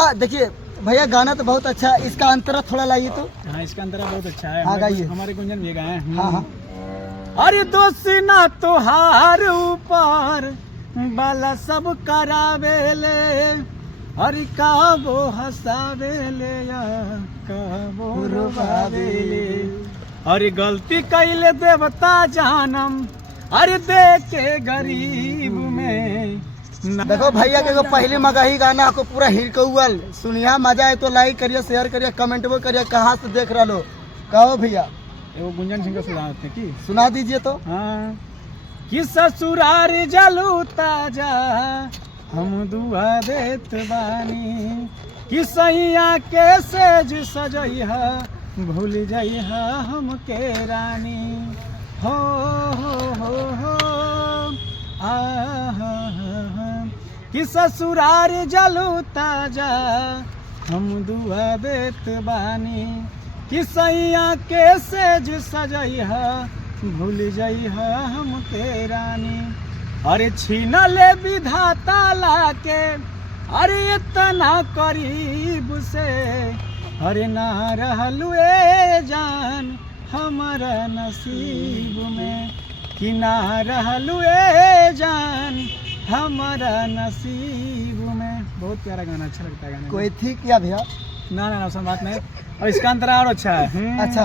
देखिए भैया गाना तो बहुत अच्छा है, इसका अंतरा थोड़ा लाइए तो। हाँ, इसका अंतरा बहुत अच्छा है। हाँ, गाइए। हमारे गुंजन भी गाए हैं। हाँ हाँ। अरे दोस्त ना तोहार ऊपर बाला सब करावेले, अरे काबो हसावेले या काबो रोवावेले। अरे गलती कैले देवता जानम, अरे देखे गरीब में। देखो भैया के पहले मगाही गाना आपको पूरा हिरकौल सुनिया, मजा आए तो लाइक करिए, शेयर करिए, कमेंट वो करिए, कहाँ से देख रहा लो कहो भैया। वो गुंजन सिंह का सुनाते की सुना दीजिए तो। हाँ कि ससुरार जलू ताजा हम दुआ देत बानी, कि सैया के सेज सजैहा भूल जइहा हमके रानी। हो कि ससुरार जलू ताजा हम दुआ देत बानी, कि सैया के सेज सजैहा भूल जइहा हमके रानी। अरे छीन ले विधाता लाके, अरे इतना करीब से, अरे ना रहलू ए जान हमारा नसीब में, कि ना रहलू ए जान हमारा नसीब में। बहुत प्यारा गाना, अच्छा लगता है गाना। कोई थी क्या भैया? ना सब बात नहीं। और इसका अंतरा और अच्छा है। अच्छा।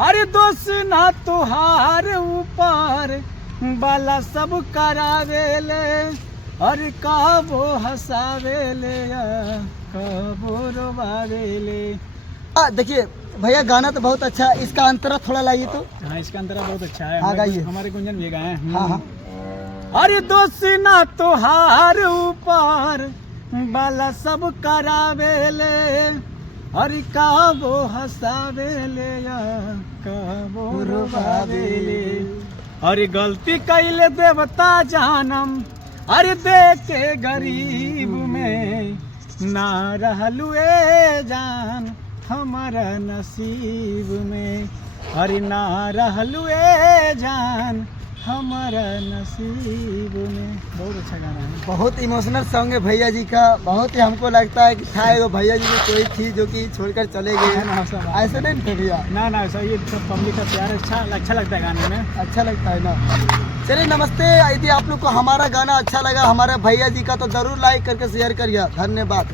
अरे दोस्त ना तुहार ऊपर बाला सब करावेले, अरे काबो हसावेले या काबो रोवावेले। देखिए भैया गाना तो बहुत अच्छा है, इसका अंतरा थोड़ा लाइए तो। हाँ, इसका अंतरा बहुत अच्छा है। हाँ, गाइए। हमारे गुंजन भी गाए हैं। हाँ हाँ। अरे दोस्त ना तुहार ऊपर बाला सब करावेले, अरे काबो हसावेले या काबो रोवावेले। अरे गलती कैले देवता जानम, अरे देखे गरीब में, ना रहलू ए जान हमारा नसीब में, अरे ना रहलू ए जान हमारा नसीब में। बहुत अच्छा गाना है। बहुत इमोशनल सॉन्ग है भैया जी का। बहुत ही हमको लगता है कि था वो भैया जी की कोई थी जो कि छोड़कर चले गए। ऐसे नहीं थे भैया? ना ऐसा, ये सब पब्लिक का प्यार अच्छा लगता है गाने में। अच्छा लगता है ना। चलिए नमस्ते। यदि आप लोग को हमारा गाना अच्छा लगा हमारे भैया जी का तो जरूर लाइक करके शेयर करिए। धन्यवाद।